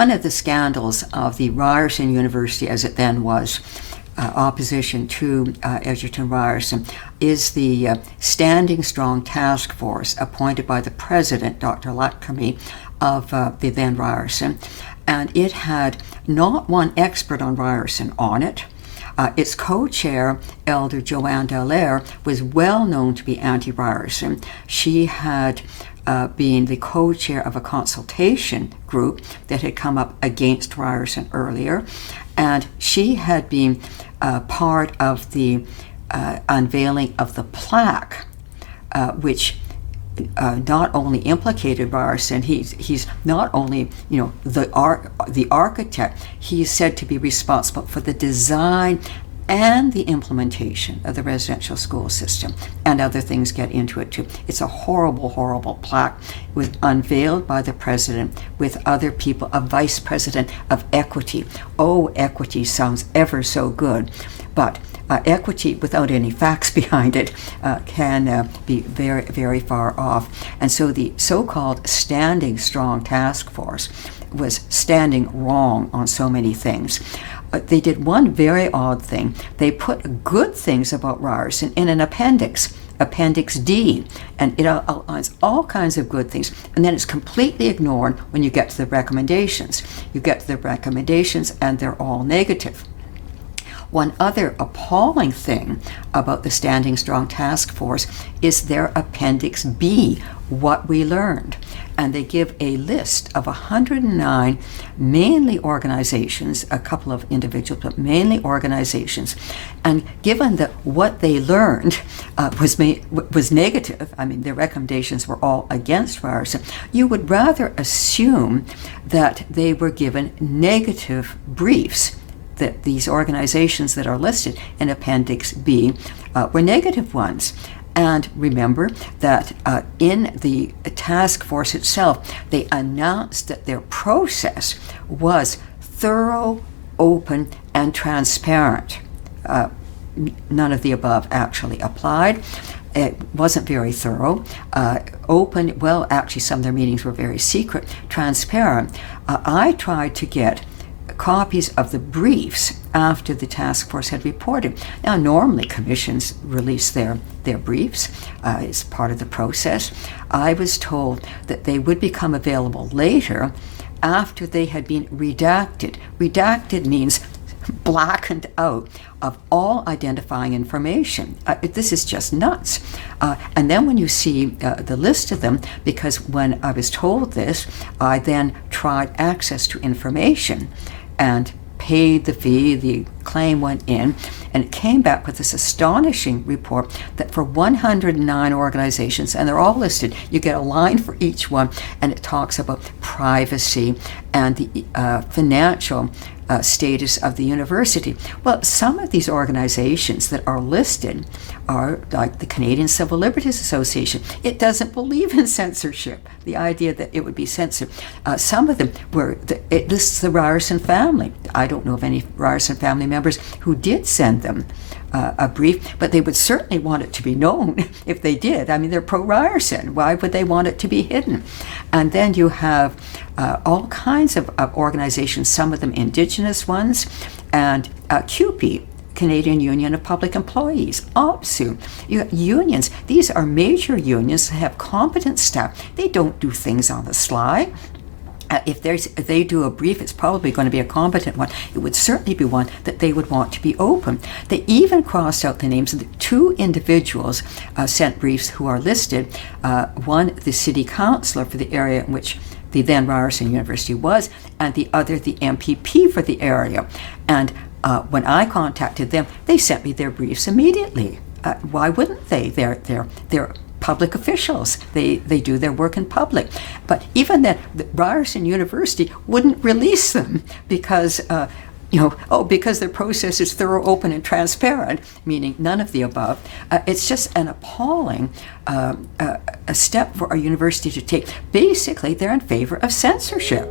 one of the scandals of the Ryerson University, as it then was, opposition to Edgerton Ryerson, is the Standing Strong Task Force appointed by the president, Dr. Lutkermy, of the then Ryerson. And it had not one expert on Ryerson on it. Its co-chair, Elder Joanne Dallaire, was well known to be anti-Ryerson. She had been the co-chair of a consultation group that had come up against Ryerson earlier, and she had been part of the unveiling of the plaque, which not only implicated Ryerson. He's not only the architect. He is said to be responsible for the design and the implementation of the residential school system, and other things get into it too. It's a horrible, horrible plaque. It was unveiled by the president with other people, a vice president of equity. Oh, equity sounds ever so good, but equity without any facts behind it can be very, very far off. And so the so-called Standing Strong Task Force was standing wrong on so many things. They did one very odd thing. They put good things about Ryerson in an appendix, Appendix D, and it outlines all kinds of good things, and then it's completely ignored when you get to the recommendations. You get to the recommendations and they're all negative. One other appalling thing about the Standing Strong Task Force is their Appendix B, What We Learned. And they give a list of 109 mainly organizations, a couple of individuals, but mainly organizations. And given that what they learned was negative, I mean, their recommendations were all against Ryerson, you would rather assume that they were given negative briefs, that these organizations that are listed in Appendix B were negative ones. And remember that in the task force itself, they announced that their process was thorough, open, and transparent. None of the above actually applied. It wasn't very thorough. Open, well, actually some of their meetings were very secret. Transparent. I tried to get copies of the briefs after the task force had reported. Now, normally commissions release their briefs as part of the process. I was told that they would become available later after they had been redacted. Redacted means blackened out of all identifying information. This is just nuts. And then when you see the list of them, because when I was told this, I then tried access to information and paid the fee. The claim went in, and it came back with this astonishing report that for 109 organizations, and they're all listed, you get a line for each one, and it talks about privacy and the financial status of the university. Well, some of these organizations that are listed are like the Canadian Civil Liberties Association. It doesn't believe in censorship, the idea that it would be censored. Some of them were, this is the Ryerson family. I don't know of any Ryerson family members who did send them a brief, but they would certainly want it to be known if they did. I mean, they're pro-Ryerson. Why would they want it to be hidden? And then you have all kinds of organizations, some of them Indigenous ones, and CUPE, Canadian Union of Public Employees, OPSU. Unions, these are major unions that have competent staff. They don't do things on the sly. If they do a brief, it's probably going to be a competent one. It would certainly be one that they would want to be open. They even crossed out the names of the two individuals sent briefs who are listed. One, the city councillor for the area in which the then Ryerson University was, and the other, the MPP for the area. And when I contacted them, they sent me their briefs immediately. Why wouldn't they? They're public officials. They do their work in public. But even then, the Ryerson University wouldn't release them because because their process is thorough, open, and transparent, meaning none of the above. It's just an appalling a step for our university to take. Basically, they're in favor of censorship.